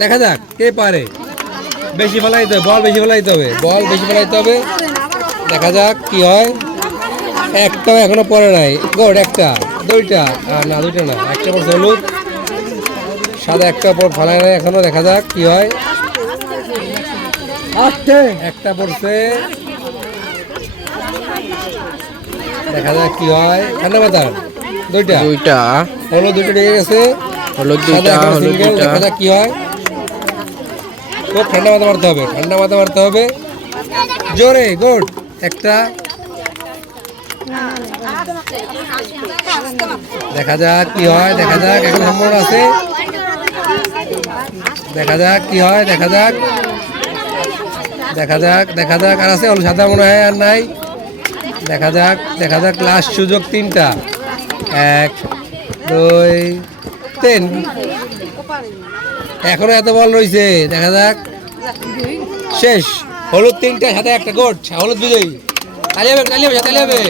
দেখা যাক কে পারে। বেশি ফেলাইতে হবে বল বেশি ফেলাইতে হবে বল বেশি ফেলাইতে হবে। দেখা যাক কি হয়। একটাও এখনও পরে নাই। গোড একটা দুইটা। আর না দুইটা না একটা পর হলুদ। সাদা একটা পর ফেলায় নাই এখনও দেখা যাক কি হয়। একটা পড়ছে। দেখা যাক কি হয়। ঠান্ডা মাথার দুইটা। দুইটা। হলুদ দুইটা লেগে গেছে। হলুদ দুইটা হলুদ দুইটা। দেখা যাক কি হয়। খুব ঠান্ডা মাথা মারতে হবে, ঠান্ডা মাথা মারতে হবে। জোরে, গুড। একটা। দেখা যাক কি হয়, দেখা যাক, এখন সম্পূর্ণ আছে। দেখা যাক কি হয়, দেখা যাক। দেখা যাক দেখা যাক, আর আছে সাদা মনে হয় আর নাই। দেখা যাক দেখা যাক লাস্ট সুযোগ তিনটা। এক, দুই তিন এখনও এত বল রয়েছে দেখা যাক। শেষ। হলুদ তিনটা, সাথে একটা গোট, হলুদ বিজয়ী। তালি হবে তালি হবে তালি হবে।